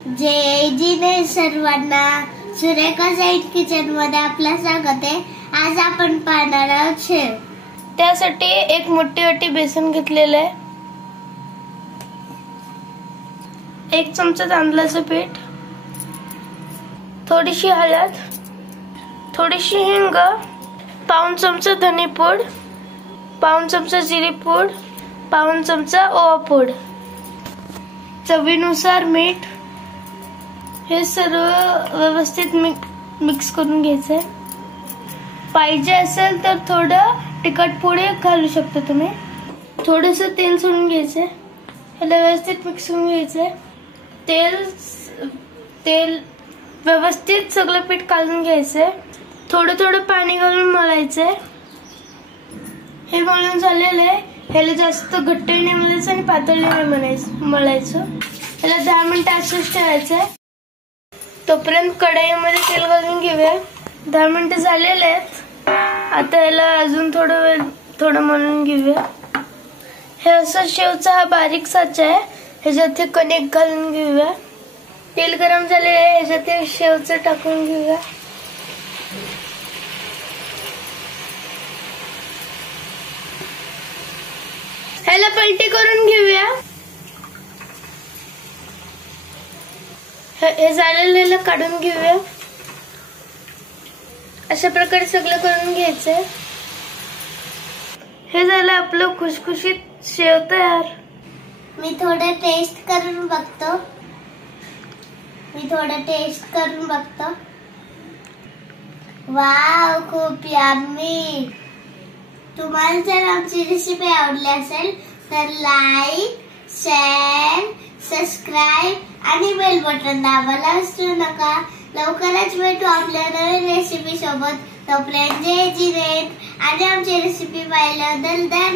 जय जिने सर्वांना Surekha side kitchen मध्ये आपलं स्वागत आहे। आज आपण पाहणार आहोत शेव। त्यासाठी एक मोठी वाटी बेसन घेतलेलं आहे, 1 चमचा तांदळाचं पीठ, थोडीशी हळद, थोडीशी हिंग, पाऊण चमचा धने पूड, पाऊण चमचा जिरे पूड, पाऊण चमचा ओवा पूड, चवीनुसार मीठ। हे सर्व व्यवस्थित मिक्स करून घ्यायचंय। पाहिजे असेल तर थोडं तिखट पुडी घालू शकता तुम्ही। थोडंसं तेल सोडून घ्यायचंय, ह्याला व्यवस्थित मिक्स करून घ्यायचंय। तेल व्यवस्थित सगळं पीठ काढून घ्यायचंय। थोडं थोडं पाणी घालून मळायचंय। हे मळून झालेलं आहे। ह्याला जास्त घट्ट नाही मळायचं आणि पातळ नाही मळायचं। ह्याला 10 मिनिटं असंच ठेवायचंय। तोपर्यंत कढईमध्ये तेल घालून घेऊया। 10 मिनिटं झालेले आहेत। आता याला अजून थोडं मळून घेऊया। हे असं शेवचा हा बारीक साचा आहे, ह्याच्यात हे कणिक घालून घेऊया। तेल गरम झाले आहे, ह्याच्यात हे शेवचं टाकून घेऊया। ह्याला पलटी करून घेऊया। हे झालेलं काढून घेऊया। अशा प्रकारे सगळं करून घ्यायचंय। हे झालं आपलं खुसखुशीत शेव तयार। मी थोडं टेस्ट करून बघतो। वाव, खूप यम्मी। तुम्हाला जर आमची रेसिपी आवडली असेल तर लाईक, शेअर, सबस्क्राइब आणि बेल बटन दाबायला विसरू नका। लवकरच भेटू आपल्या नवीन रेसिपी सोबत। तोपर्यंत जय जिने आणि आमची रेसिपी पाहिल्याबद्दल धन्यवाद।